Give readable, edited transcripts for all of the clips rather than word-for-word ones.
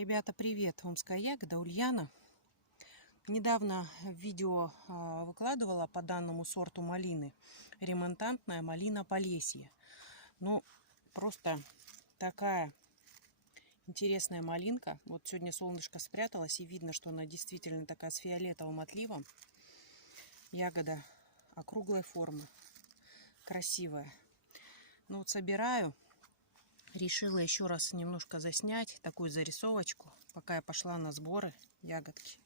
Ребята, привет! Омская ягода, Ульяна. Недавно видео выкладывала по данному сорту малины. Ремонтантная малина Полесье. Ну, просто такая интересная малинка. Вот сегодня солнышко спряталось, и видно, что она действительно такая с фиолетовым отливом. Ягода округлой формы, красивая. Ну вот собираю. Решила еще раз немножко заснять такую зарисовочку, пока я пошла на сборы ягодки.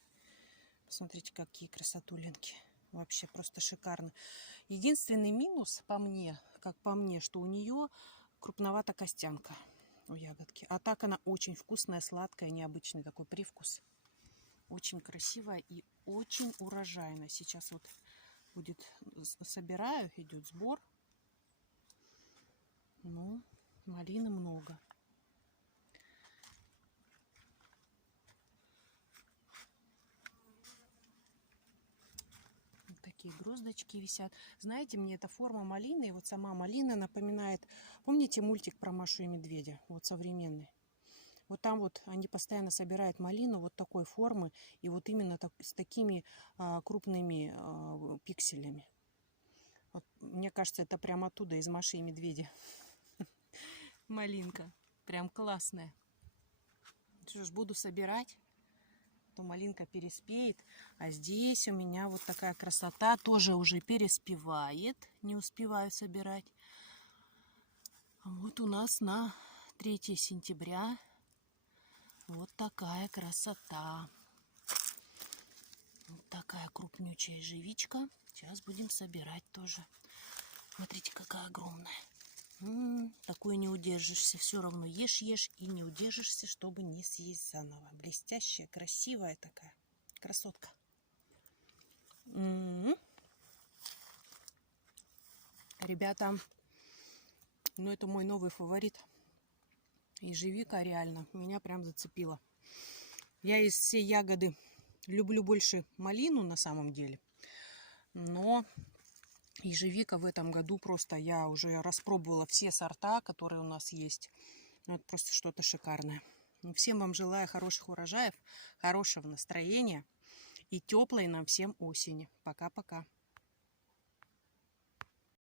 Посмотрите, какие красотулинки. Вообще просто шикарно. Единственный минус по мне, что у нее крупновата костянка у ягодки. А так она очень вкусная, сладкая, необычный такой привкус. Очень красивая и очень урожайная. Сейчас вот будет, собираю, идет сбор. Ну, малины много. Вот такие гроздочки висят. Знаете, мне эта форма малины, и вот сама малина напоминает, помните мультик про Машу и Медведя, вот современный? Вот там вот они постоянно собирают малину вот такой формы, и вот именно с такими крупными пикселями. Вот, мне кажется, это прям оттуда, из Маши и Медведя. Малинка. Прям классная. Что ж, буду собирать. То малинка переспеет. А здесь у меня вот такая красота. Тоже уже переспевает. Не успеваю собирать. Вот у нас на 3 сентября вот такая красота. Вот такая крупнючая ежевичка. Сейчас будем собирать тоже. Смотрите, какая огромная. Такой не удержишься. Все равно ешь и не удержишься, чтобы не съесть заново. Блестящая, красивая такая. Красотка. Ребята, ну это мой новый фаворит. Ежевика реально меня прям зацепила. Я из всей ягоды люблю больше малину на самом деле. Но ежевика в этом году просто я уже распробовала все сорта, которые у нас есть. Ну, это просто что-то шикарное. Всем вам желаю хороших урожаев, хорошего настроения и теплой нам всем осени. Пока-пока.